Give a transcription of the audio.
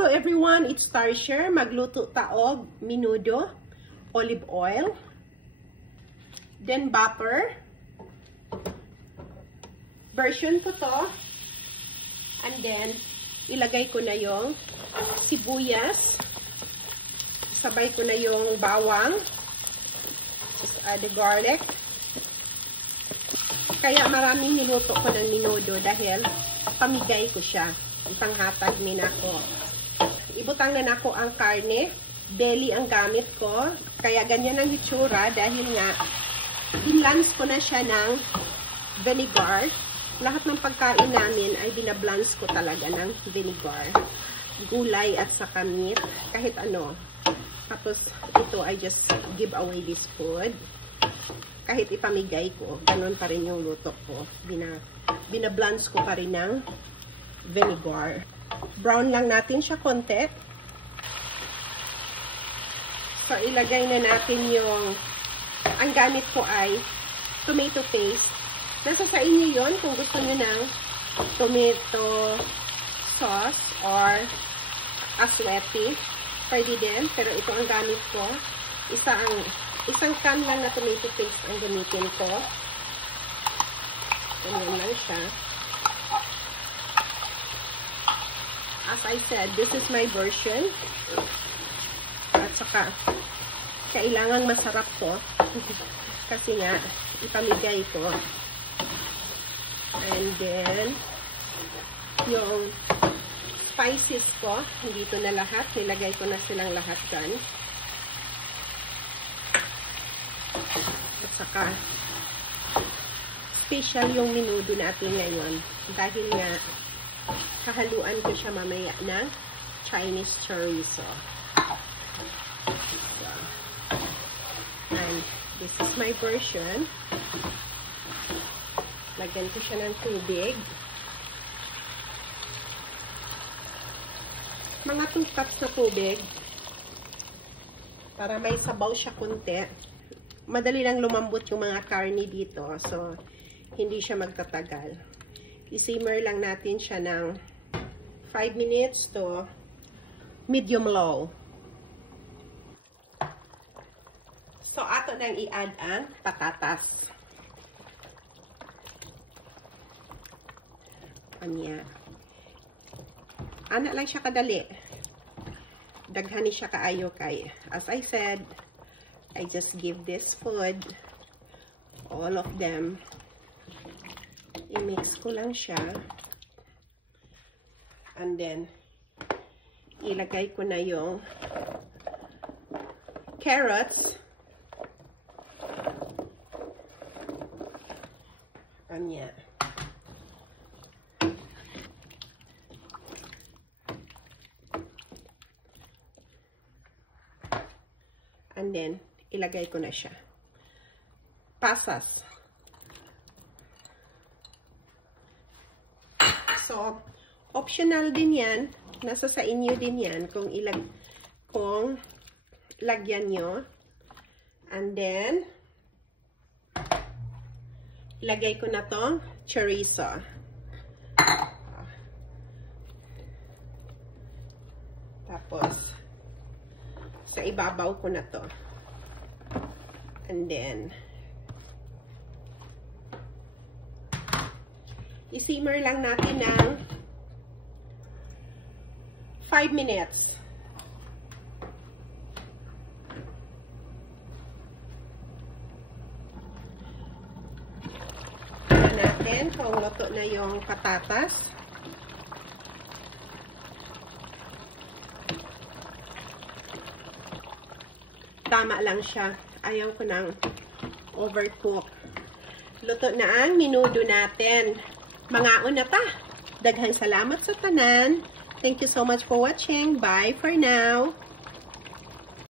Hello everyone, it's Tarsher. Magluto taog, minudo, olive oil, then butter. Version ko to. And then, ilagay ko na yung sibuyas. Sabay ko na yung bawang. Just add the garlic. Kaya maraming niluto ko ng minudo dahil pamigay ko siya. Ipanghatag ni nako. Ibutang na nako ang karne. Belly ang gamit ko. Kaya ganyan ang itsura dahil nga binlance ko na siya ng vinegar. Lahat ng pagkain namin ay binablance ko talaga ng vinegar. Gulay at saka meat. Kahit ano. Tapos ito, I just give away this food. Kahit ipamigay ko, ganun pa rin yung luto ko. Binablance ko pa rin ng vinegar. Brown lang natin siya konti. So, ilagay na natin yung, ang gamit ko ay tomato paste. Nasa sa inyo yun kung gusto nyo ng tomato sauce or asweti. Pwede din, pero ito ang gamit ko. Isang can lang na tomato paste ang gamitin ko. Ganyan lang siya. As I said, this is my version. At saka, kailangang masarap to. Kasi nga, ipamigay ko. And then, yung spices ko, hindi ito na lahat. Nilagay ko na silang lahat dyan. At saka, special yung minudo natin ngayon. Dahil nga, hahaluan ko siya mamaya ng Chinese chorizo. So, and this is my version. Lagyan ko siya ng tubig. Mga 2 cups na tubig. Para may sabaw siya kunti. Madali lang lumambot yung mga karne dito. So, hindi siya magtatagal. I-simmer lang natin siya ng 5 minutes to medium-low. So, ato nang i-add ang patatas. Anya. Ana lang siya kadali. Daghani siya kaayo kay. As I said, I just give this food, all of them. I-mix ko lang siya. And then, ilagay ko na yung carrots. Anya. And then, ilagay ko na siya. Pasas. So, optional din yan. Nasa sa inyo din yan kung lagyan nyo. And then, ilagay ko na tong chorizo. Tapos, sa ibabaw ko na to. And then, i-simmer lang natin ng 5 minutes. Tignan natin kung luto na yung patatas. Tama lang siya. Ayaw ko nang overcook. Luto na ang minudo natin. Mangaon na ta. Daghang salamat sa tanan. Thank you so much for watching. Bye for now.